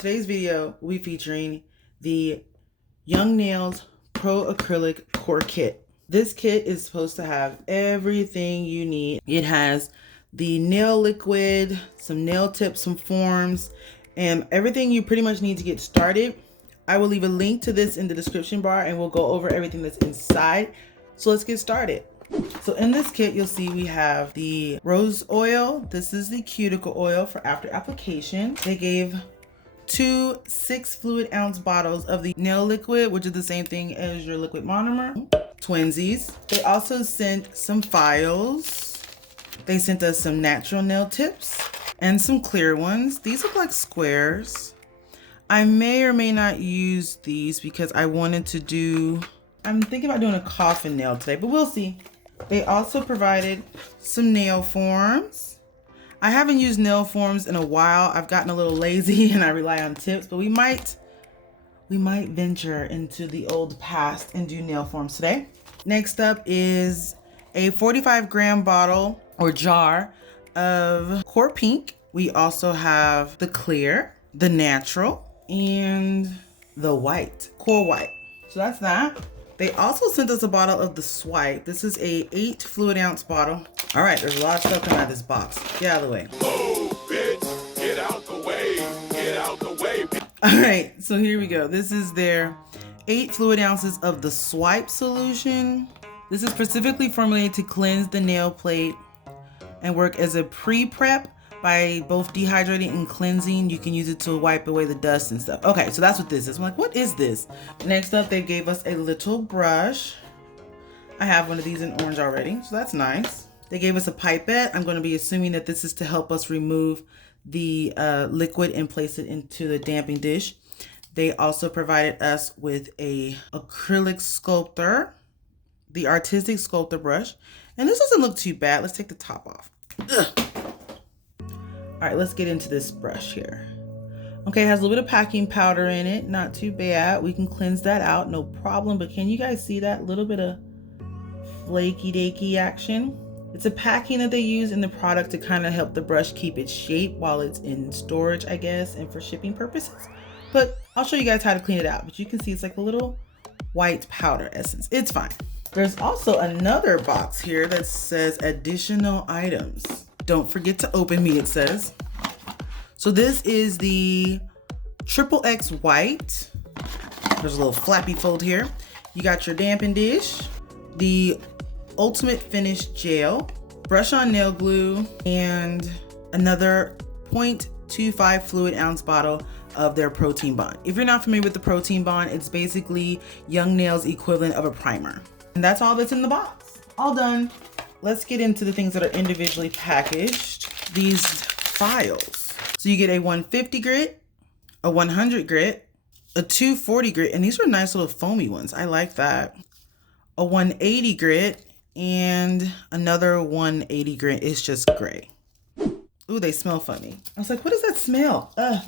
Today's video will be featuring the Young Nails Pro Acrylic Core Kit. This kit is supposed to have everything you need. It has the nail liquid, some nail tips, some forms, and everything you pretty much need to get started. I will leave a link to this in the description bar and we'll go over everything that's inside. So let's get started. So in this kit, you'll see we have the rose oil. This is the cuticle oil for after application. They gave 2 6 fluid ounce bottles of the nail liquid, which is the same thing as your liquid monomer. Twinsies. They also sent some files. They sent us some natural nail tips and some clear ones. These look like squares. I may or may not use these because I wanted to do, I'm thinking about doing a coffin nail today, but we'll see. They also provided some nail forms. I haven't used nail forms in a while. I've gotten a little lazy and I rely on tips, but we might venture into the old past and do nail forms today. Next up is a 45-gram bottle or jar of Core Pink. We also have the clear, the natural, and the white, Core White. So that's that. They also sent us a bottle of the Swipe. This is a 8 fluid ounce bottle. All right, there's a lot of stuff coming out of this box. Get out of the way. Move, bitch. Get out the way. Get out the way. All right, so here we go. This is their 8 fluid ounces of the Swipe solution. This is specifically formulated to cleanse the nail plate and work as a pre-prep by both dehydrating and cleansing. You can use it to wipe away the dust and stuff. Okay, so that's what this is. I'm like, what is this? Next up, they gave us a little brush. I have one of these in orange already, so that's nice. They gave us a pipette. I'm going to be assuming that this is to help us remove the liquid and place it into the damping dish. They also provided us with a acrylic sculptor, the artistic sculptor brush. And this doesn't look too bad. Let's take the top off. Ugh. All right, let's get into this brush here. Okay, it has a little bit of packing powder in it. Not too bad. We can cleanse that out, no problem. But can you guys see that little bit of flaky dakey action? It's a packing that they use in the product to kind of help the brush keep its shape while it's in storage, I guess, and for shipping purposes. But I'll show you guys how to clean it out. But you can see it's like a little white powder essence. It's fine. There's also another box here that says additional items. Don't forget to open me, it says. So this is the XXX white. There's a little flappy fold here. You got your damping dish, the ultimate finish gel, brush on nail glue, and another 0.25 fluid ounce bottle of their protein bond. If you're not familiar with the protein bond, it's basically Young Nails equivalent of a primer. And that's all that's in the box. All done. Let's get into the things that are individually packaged. These files. So you get a 150 grit, a 100 grit, a 240 grit, and these are nice little foamy ones. I like that. A 180 grit and another 180 grit. It's just gray. Ooh, they smell funny. I was like, what does that smell? Ugh.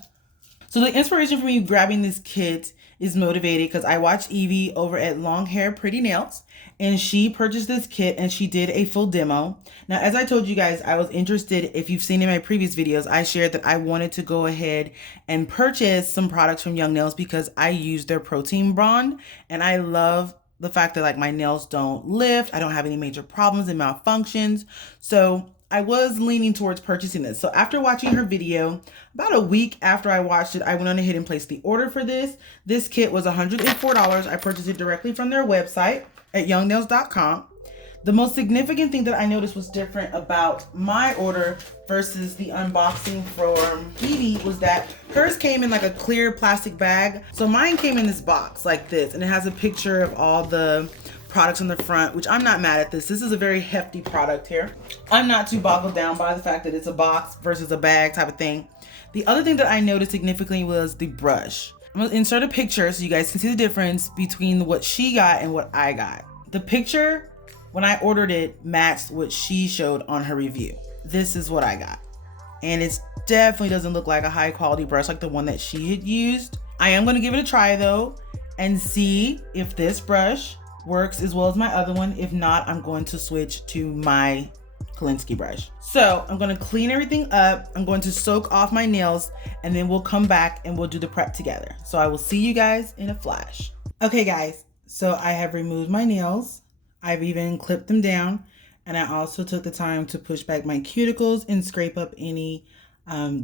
So the inspiration for me grabbing this kit is motivated because I watched Evie over at Long Hair Pretty Nails, and she purchased this kit and she did a full demo. Now, as I told you guys, I was interested. If you've seen in my previous videos, I shared that I wanted to go ahead and purchase some products from Young Nails because I use their protein bond, and I love the fact that like my nails don't lift. I don't have any major problems and malfunctions. So I was leaning towards purchasing this. So after watching her video, about a week after I watched it, I went on ahead and placed the order for this. This kit was $104. I purchased it directly from their website at youngnails.com. The most significant thing that I noticed was different about my order versus the unboxing from Evie was that hers came in like a clear plastic bag. So mine came in this box like this, and it has a picture of all the products on the front, which I'm not mad at this. This is a very hefty product here. I'm not too boggled down by the fact that it's a box versus a bag type of thing. The other thing that I noticed significantly was the brush. I'm gonna insert a picture so you guys can see the difference between what she got and what I got. The picture, when I ordered it, matched what she showed on her review. This is what I got. And it definitely doesn't look like a high quality brush like the one that she had used. I am gonna give it a try though and see if this brush works as well as my other one. If not, I'm going to switch to my Kolinsky brush. So I'm gonna clean everything up. I'm going to soak off my nails, and then we'll come back and we'll do the prep together. So I will see you guys in a flash. Okay guys, so I have removed my nails. I've even clipped them down, and I also took the time to push back my cuticles and scrape up any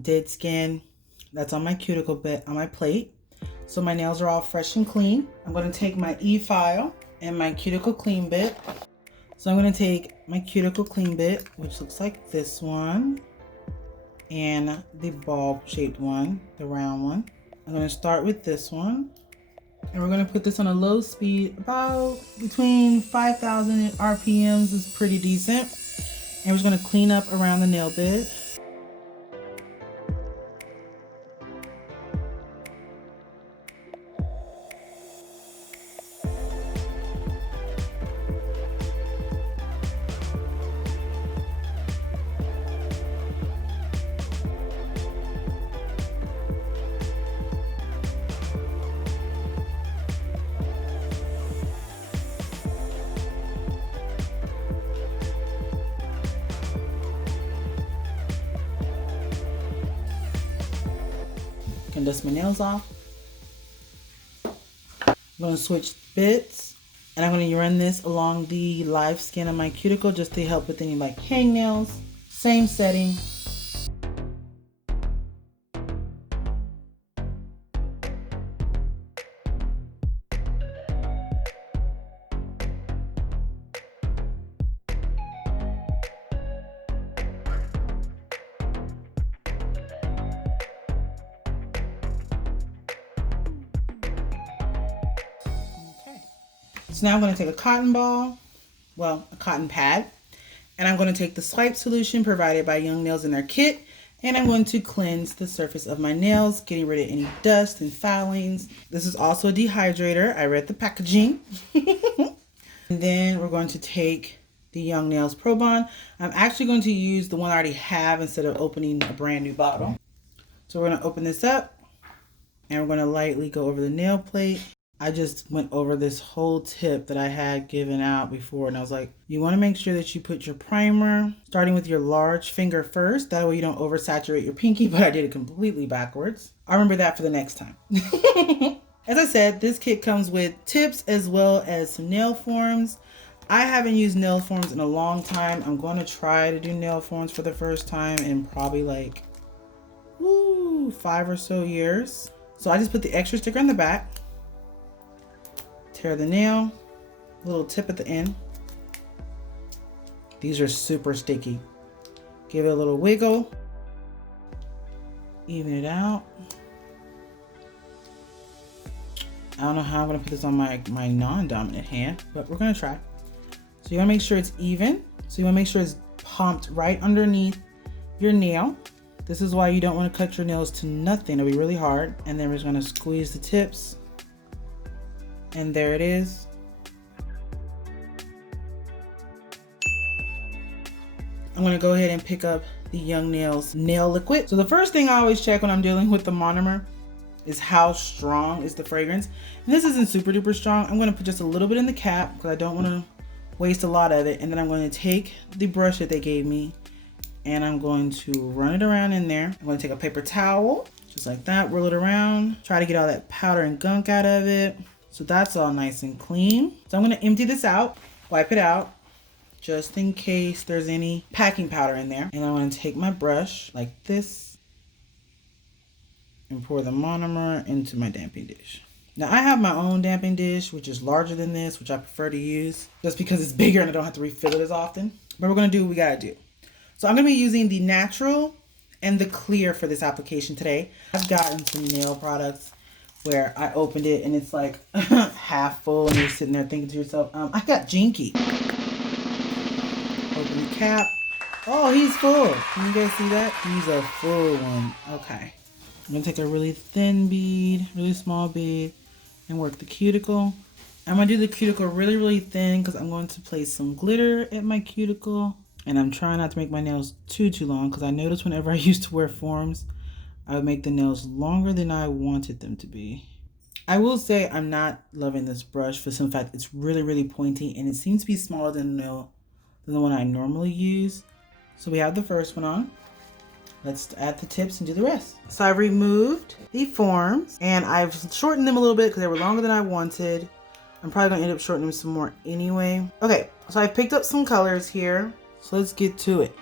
dead skin that's on my cuticle bit on my plate. So my nails are all fresh and clean. I'm going to take my e-file and my cuticle clean bit. So I'm going to take my cuticle clean bit, which looks like this one, and the ball shaped one, the round one. I'm going to start with this one, and we're going to put this on a low speed, about between 5,000 RPMs is pretty decent. And we're just going to clean up around the nail bit. Can dust my nails off. I'm going to switch bits, and I'm going to run this along the live skin of my cuticle just to help with any like hangnails. Same setting. So now I'm going to take a cotton ball, well, a cotton pad, and I'm going to take the swipe solution provided by Young Nails in their kit, and I'm going to cleanse the surface of my nails, getting rid of any dust and foulings. This is also a dehydrator. I read the packaging. And then we're going to take the Young Nails Pro Bond. I'm actually going to use the one I already have instead of opening a brand new bottle. So we're going to open this up, and we're going to lightly go over the nail plate. I just went over this whole tip that I had given out before, and I was like, you want to make sure that you put your primer starting with your large finger first. That way you don't oversaturate your pinky, but I did it completely backwards. I'll remember that for the next time. As I said, this kit comes with tips as well as some nail forms. I haven't used nail forms in a long time. I'm going to try to do nail forms for the first time in probably like 5 or so years. So I just put the extra sticker on the back. Tear the nail, little tip at the end. These are super sticky. Give it a little wiggle, even it out. I don't know how I'm gonna put this on my non-dominant hand, but we're gonna try. So you wanna make sure it's even. So you wanna make sure it's pumped right underneath your nail. This is why you don't wanna cut your nails to nothing. It'll be really hard. And then we're just gonna squeeze the tips. And there it is. I'm gonna go ahead and pick up the Young Nails nail liquid. So the first thing I always check when I'm dealing with the monomer is how strong is the fragrance. And this isn't super duper strong. I'm gonna put just a little bit in the cap because I don't wanna waste a lot of it. And then I'm gonna take the brush that they gave me and I'm going to run it around in there. I'm gonna take a paper towel, just like that, roll it around, try to get all that powder and gunk out of it. So that's all nice and clean. So I'm gonna empty this out, wipe it out, just in case there's any packing powder in there. And I'm gonna take my brush like this and pour the monomer into my damping dish. Now I have my own damping dish, which is larger than this, which I prefer to use just because it's bigger and I don't have to refill it as often. But we're gonna do what we gotta do. So I'm gonna be using the natural and the clear for this application today. I've gotten some nail products where I opened it and it's like half full and you're sitting there thinking to yourself, I got Jinky. Open the cap. Oh, he's full. Can you guys see that? He's a full one. Okay. I'm gonna take a really thin bead, really small bead, and work the cuticle. I'm gonna do the cuticle really, really thin because I'm going to place some glitter at my cuticle. And I'm trying not to make my nails too long because I noticed whenever I used to wear forms, I would make the nails longer than I wanted them to be. I will say I'm not loving this brush for some fact it's really, really pointy and it seems to be smaller than the one I normally use. So we have the first one on. Let's add the tips and do the rest. So I've removed the forms and I've shortened them a little bit because they were longer than I wanted. I'm probably gonna end up shortening them some more anyway. Okay, so I picked up some colors here. So let's get to it.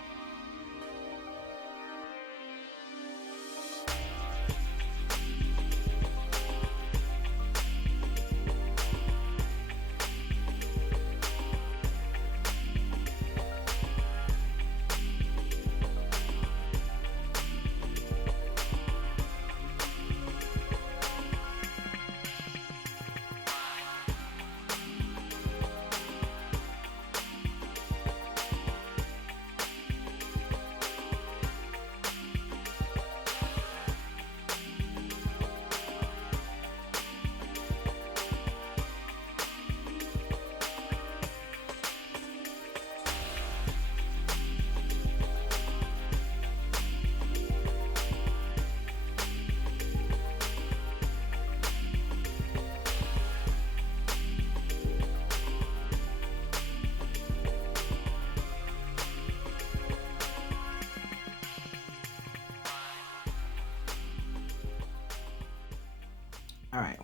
All right.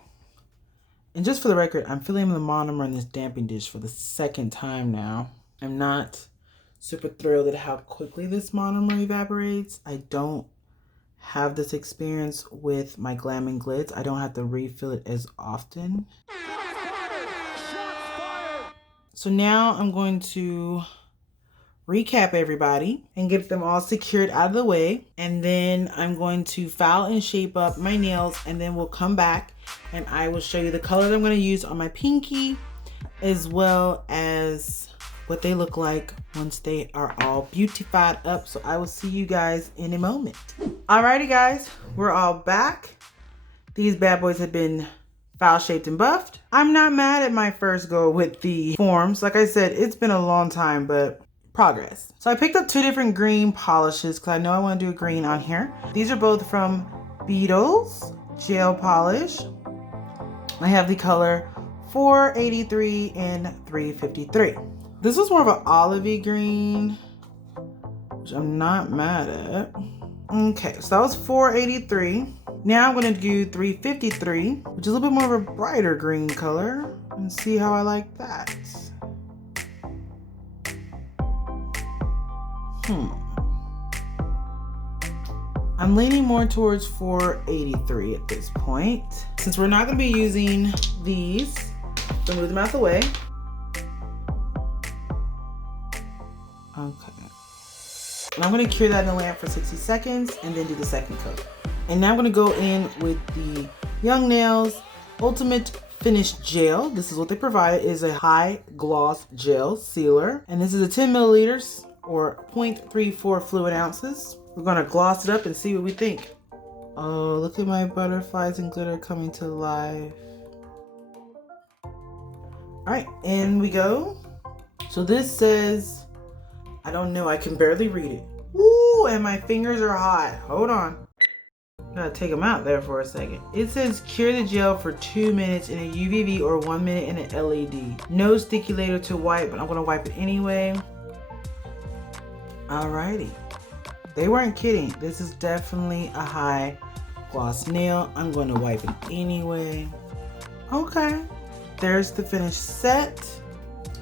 And just for the record, I'm filling the monomer in this damping dish for the second time now. I'm not super thrilled at how quickly this monomer evaporates. I don't have this experience with my Glam and Glitz. I don't have to refill it as often. So now I'm going to recap everybody and get them all secured out of the way. And then I'm going to file and shape up my nails, and then we'll come back and I will show you the color that I'm going to use on my pinky, as well as what they look like once they are all beautified up. So I will see you guys in a moment. Alrighty guys, we're all back. These bad boys have been file shaped and buffed. I'm not mad at my first go with the forms. Like I said, it's been a long time, but progress. So I picked up two different green polishes because I know I want to do a green on here. These are both from Beetles Gel Polish. I have the color 483 and 353. This was more of an olivey green, which I'm not mad at. Okay, so that was 483. Now I'm going to do 353, which is a little bit more of a brighter green color, and see how I like that. I'm leaning more towards 483 at this point. Since we're not going to be using these, so move them out the way. Okay. And I'm going to cure that in the lamp for 60 seconds and then do the second coat. And now I'm going to go in with the Young Nails Ultimate Finish Gel. This is what they provide. It is a high gloss gel sealer. And this is a 10 milliliters or 0.34 fluid ounces. We're gonna gloss it up and see what we think. Oh, look at my butterflies and glitter coming to life. All right, in we go. So this says, I don't know, I can barely read it. Ooh, and my fingers are hot. Hold on. Gotta take them out there for a second. It says cure the gel for 2 minutes in a UVV or 1 minute in an LED. No sticky later to wipe, but I'm gonna wipe it anyway. Alrighty. They weren't kidding. This is definitely a high gloss nail. I'm going to wipe it anyway. Okay. There's the finished set.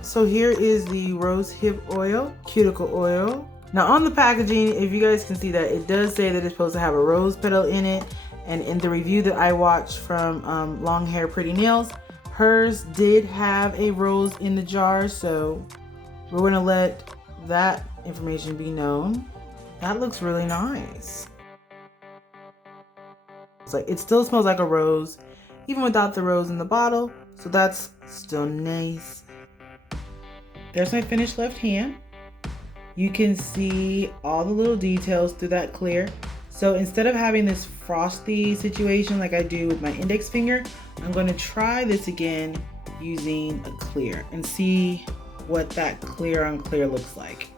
So here is the rose hip oil, cuticle oil. Now on the packaging, if you guys can see that, it does say that it's supposed to have a rose petal in it. And in the review that I watched from Long Hair Pretty Nails, hers did have a rose in the jar. So we're going to let that information be known. That looks really nice. It's like, it still smells like a rose, even without the rose in the bottle. So that's still nice. There's my finished left hand. You can see all the little details through that clear. So instead of having this frosty situation like I do with my index finger, I'm going to try this again using a clear and see what that clear on clear looks like.